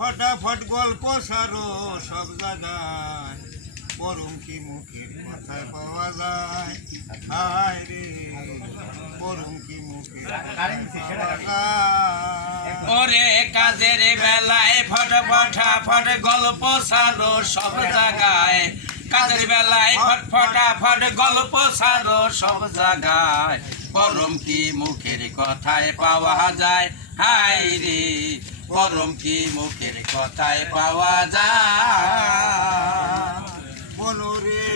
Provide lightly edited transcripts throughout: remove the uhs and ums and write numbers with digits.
ফটাফট গল্প সারো সব জায়গায়, পরম কি মুখের কথায় পাওয়া যায়, হায় রে পরম কি মুখের কথায় পাওয়া যায়। ওরে কাজের বেলায় ফটাফট গল্প সারো সব জায়গায়, কাজের বেলায় ফটাফট গল্প সারো সব জায়গায়, পরম কি মুখের কথায় পাওয়া যায়, হায় রে পরম কি মুখের কথায় পাওয়া যায়। মনোরে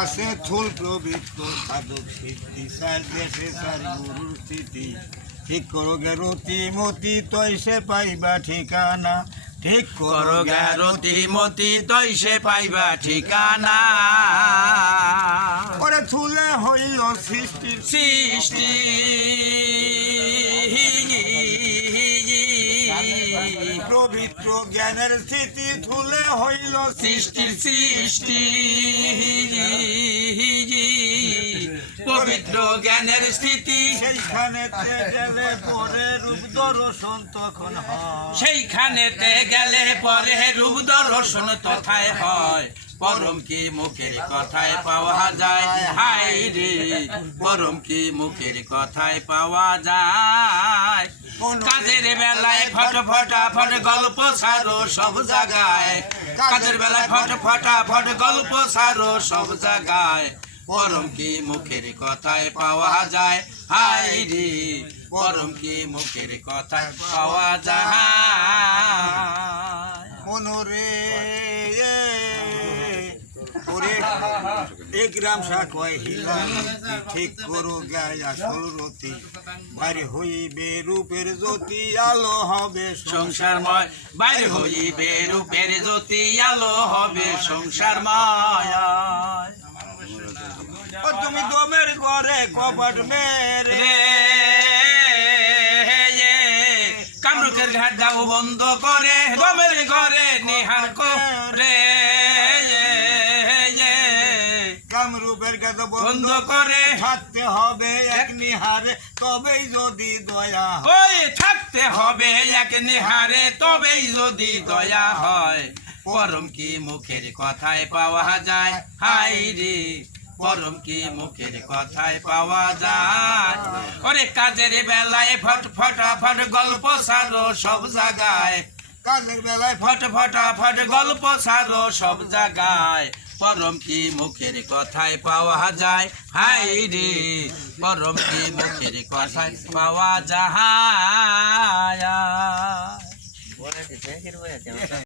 আছে থুল প্রবৃত্ত সাধক সিদ্ধি, সার দেশে সার গুরুর স্থিতি, ঠিক করো গে রতি মতি তৈ সে পাইবা ঠিকানা, ঠিক করো গ্যারতি মতি তৈ সে পাইবা ঠিকানা। ওরে থুলে হইল সৃষ্টির সৃষ্টি পবিত্র জ্ঞানের স্থিতি, থুলে হইল সৃষ্টির সৃষ্টি পবিত্র জ্ঞানের স্থিতি, সেইখানেতে গেলে পরে রূপ দর্শন তখন হয়, সেইখানেতে গেলে পরে রূপ দর্শন তথায় হয়, পরম কি মুখের কথায় পাওয়া যায়, হায় রে পরম কি মুখের কথায় পাওয়া যায়। কাজের বেলায় ফটাফট গল্প সারো সব জায়গায়, কাজের বেলায় ফটাফট গল্প সারো সব জায়গায়, পরম কি মুখের কথায় পাওয়া যায়, হায় রে পরম কি মুখের কথায় পাওয়া যায়। মনোরে ওরে এক রাম শাক হয় হিলাম, ঠিক করো গায় আসল রতি, বাইরে হইবে রূপের জ্যোতি, আলো হবে সংসারময়, বাইরে হইবে রূপের জ্যোতি, আলো হবে সংসারময়। ও তুমি দমের ঘরে কপাট মেরে রে কামরুকের ঘাট যাও বন্ধ করে, দমের ঘরে নিহার করে, কামরূপের গাদা বন্ধ করে থাকতে হবে এক নিহারে, তবেই যদি দয়া, ওই থাকতে হবে এক নিহারে, তবেই যদি দয়া হয়, পরম কি মুখের কথায় পাওয়া যায়, হায় রে পরম কি মুখের কথায় পাওয়া যায়। ওরে কাজের বেলায় ফটাফট গল্প সারো সব জায়গায়, কাজের বেলায় ফটাফট গল্প সারো সব জায়গায়, পরম কি মুখের কথায় পাওয়া যায়, হায় রে পরম কি মুখের কথায় পাওয়া যায়।